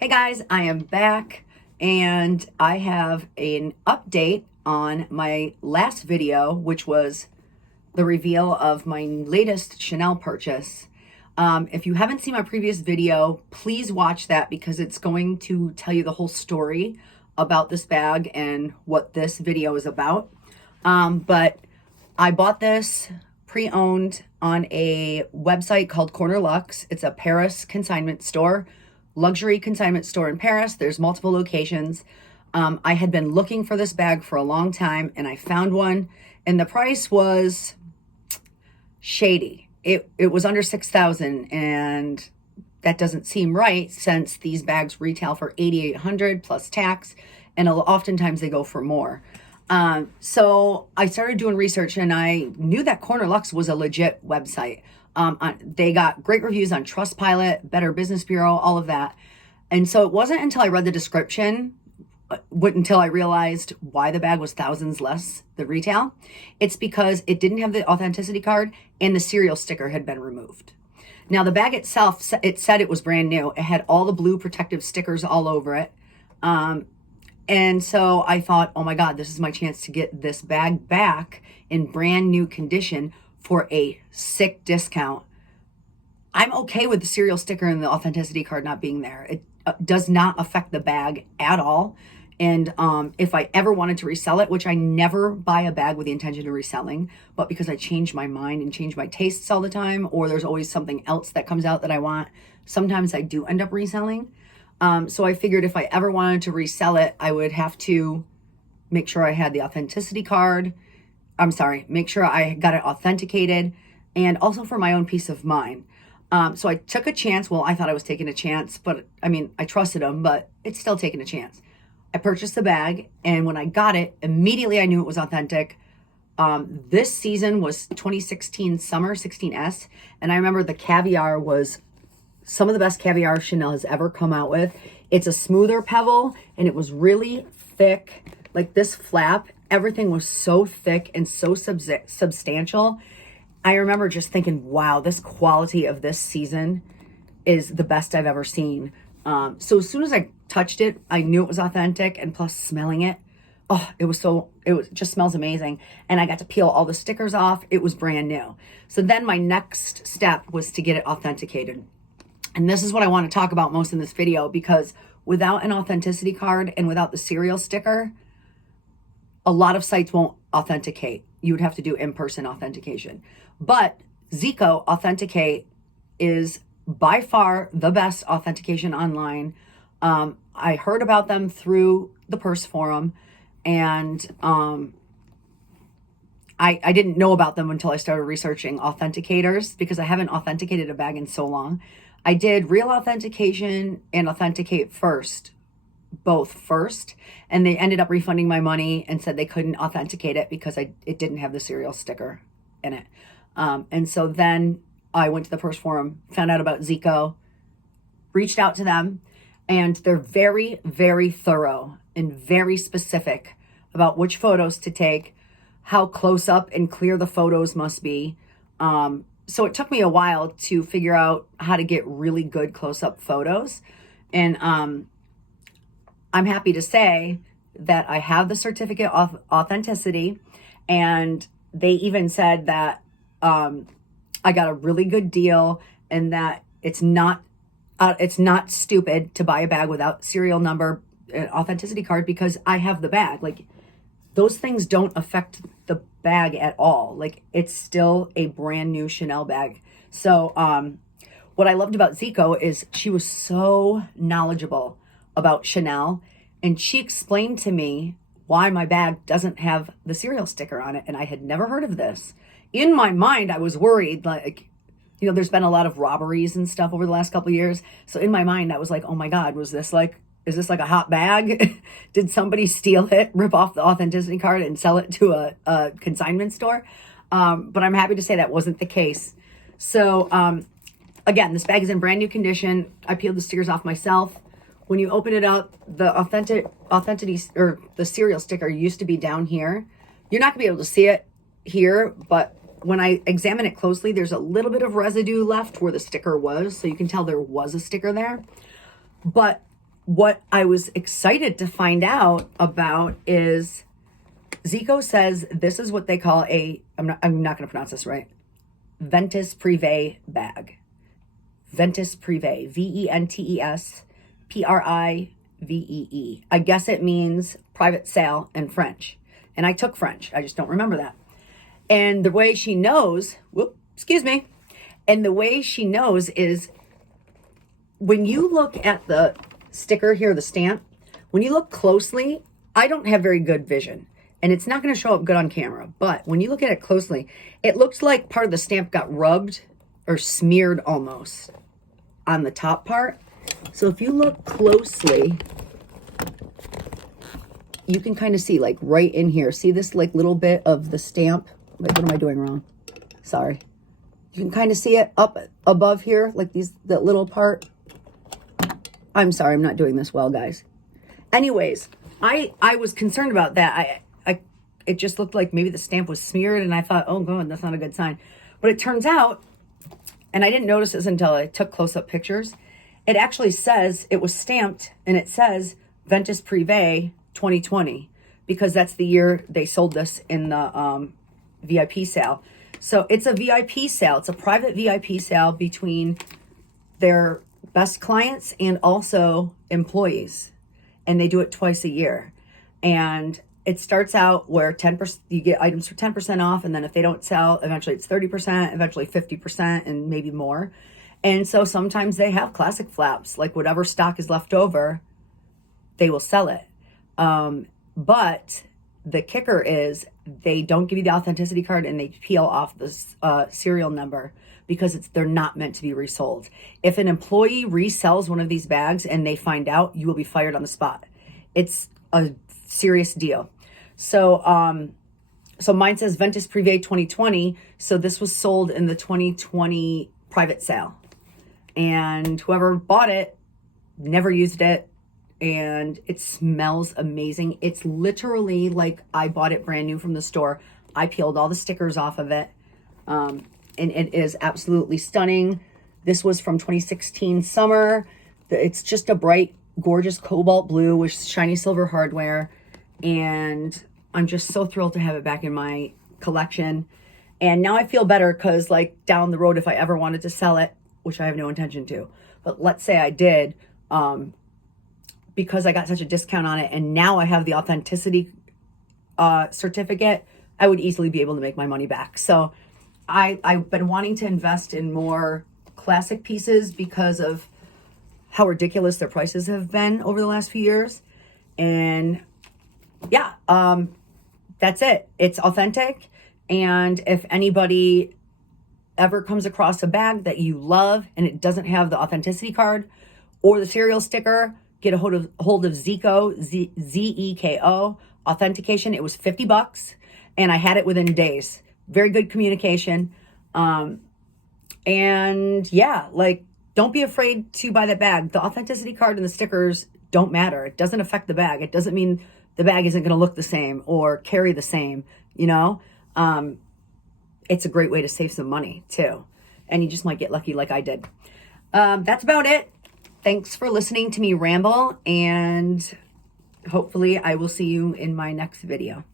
Hey guys, I am back and I have an update on my last video, which was the reveal of my latest Chanel purchase. If you haven't seen my previous video, please watch that because it's going to tell you the whole story about this bag and what this video is about. But I bought this pre-owned on a website called Luxe. It's a Paris consignment store. Luxury consignment store in Paris. There's multiple locations. I had been looking for this bag for a long time and I found one and the price was shady. It was under $6,000 and that doesn't seem right since these bags retail for $8,800 plus tax and oftentimes they go for more. So I started doing research and I knew that Luxe was a legit website. They got great reviews on Trustpilot, Better Business Bureau, all of that. And so it wasn't until I read the description, until I realized why the bag was thousands less the retail. It's because it didn't have the authenticity card and the serial sticker had been removed. Now the bag itself, it said it was brand new. It had all the blue protective stickers all over it. And so I thought, oh my God, this is my chance to get this bag back in brand new condition for a sick discount. I'm okay with the serial sticker and the authenticity card not being there. It does not affect the bag at all. And if I ever wanted to resell it, which I never buy a bag with the intention of reselling, but because I change my mind and change my tastes all the time, or there's always something else that comes out that I want, sometimes I do end up reselling. So I figured if I ever wanted to resell it, I would have to make sure I had the authenticity card. Make sure I got it authenticated and also for my own peace of mind. So I took a chance. Well, I thought I was taking a chance, but I trusted them, but it's still taking a chance. I purchased the bag and when I got it, immediately I knew it was authentic. This season was 2016 summer, 16S. And I remember the caviar was some of the best caviar Chanel has ever come out with. It's a smoother pebble and it was really thick, like this flap. Everything was so thick and so substantial. I remember just thinking, wow, this quality of this season is the best I've ever seen. So as soon as I touched it, I knew it was authentic, and plus smelling it, it just smells amazing. And I got to peel all the stickers off. It was brand new. So then my next step was to get it authenticated. And this is what I want to talk about most in this video, because without an authenticity card and without the serial sticker, a lot of sites won't authenticate. You would have to do in-person authentication. But Zeko Authenticate is by far the best authentication online. I heard about them through the Purse Forum, and I didn't know about them until I started researching authenticators because I haven't authenticated a bag in so long. I did Real Authentication and Authenticate both first, and they ended up refunding my money and said they couldn't authenticate it because it didn't have the serial sticker in it. And so then I went to the Purse Forum, found out about Zeko, reached out to them, and they're very, very thorough and very specific about which photos to take, how close up and clear the photos must be. So it took me a while to figure out how to get really good close-up photos. And I'm happy to say that I have the certificate of authenticity, and they even said that I got a really good deal and that it's not stupid to buy a bag without serial number authenticity card because I have the bag. Like, those things don't affect the bag at all. Like, it's still a brand new Chanel bag. So what I loved about Zeko is she was so knowledgeable about Chanel, and she explained to me why my bag doesn't have the serial sticker on it, and I had never heard of this. In my mind, I was worried, like, there's been a lot of robberies and stuff over the last couple of years. So in my mind, I was like, oh my God, is this like a hot bag? Did somebody steal it, rip off the authenticity card and sell it to a consignment store? But I'm happy to say that wasn't the case. So again, this bag is in brand new condition. I peeled the stickers off myself. When you open it up, the authenticity or the serial sticker used to be down here. You're not gonna be able to see it here, but when I examine it closely, there's a little bit of residue left where the sticker was. So you can tell there was a sticker there. But what I was excited to find out about is Zeko says this is what they call I'm not going to pronounce this right, Ventus Privées bag. Ventus Privées, Ventesprivee. I guess it means private sale in French. And I took French. I just don't remember that. And the way she knows, and the way she knows is when you look at the sticker here, the stamp, when you look closely, I don't have very good vision. And it's not going to show up good on camera. But when you look at it closely, it looks like part of the stamp got rubbed or smeared almost on the top part. So if you look closely, you can kind of see like right in here. See this like little bit of the stamp? Wait, what am I doing wrong? Sorry. You can kind of see it up above here, like that little part. I'm sorry, I'm not doing this well, guys. Anyways, I was concerned about that. It just looked like maybe the stamp was smeared, and I thought, oh god, that's not a good sign. But it turns out, and I didn't notice this until I took close-up pictures, it actually says it was stamped, and it says Ventus Privées 2020, because that's the year they sold this in the VIP sale. So it's a VIP sale. It's a private VIP sale between their best clients and also employees. And they do it twice a year. And it starts out where 10%, you get items for 10% off. And then if they don't sell, eventually it's 30%, eventually 50%, and maybe more. And so sometimes they have classic flaps, like whatever stock is left over, they will sell it. But the kicker is they don't give you the authenticity card, and they peel off the serial number because they're not meant to be resold. If an employee resells one of these bags and they find out, you will be fired on the spot. It's a serious deal. So so mine says Ventus Privées 2020. So this was sold in the 2020 private sale. And whoever bought it never used it. And it smells amazing. It's literally like I bought it brand new from the store. I peeled all the stickers off of it. And it is absolutely stunning. This was from 2016 summer. It's just a bright, gorgeous cobalt blue with shiny silver hardware. And I'm just so thrilled to have it back in my collection. And now I feel better because like down the road, if I ever wanted to sell it, which I have no intention to, but let's say I did, because I got such a discount on it, and now I have the authenticity certificate, I would easily be able to make my money back. So I've been wanting to invest in more classic pieces because of how ridiculous their prices have been over the last few years. And yeah, that's it. It's authentic. And if anybody ever comes across a bag that you love and it doesn't have the authenticity card or the serial sticker, get a hold of Zeko, Zeko, authentication. It was $50 and I had it within days. Very good communication. And yeah, like, don't be afraid to buy that bag. The authenticity card and the stickers don't matter. It doesn't affect the bag. It doesn't mean the bag isn't going to look the same or carry the same, you know? It's a great way to save some money too. And you just might get lucky like I did. That's about it. Thanks for listening to me ramble, and hopefully I will see you in my next video.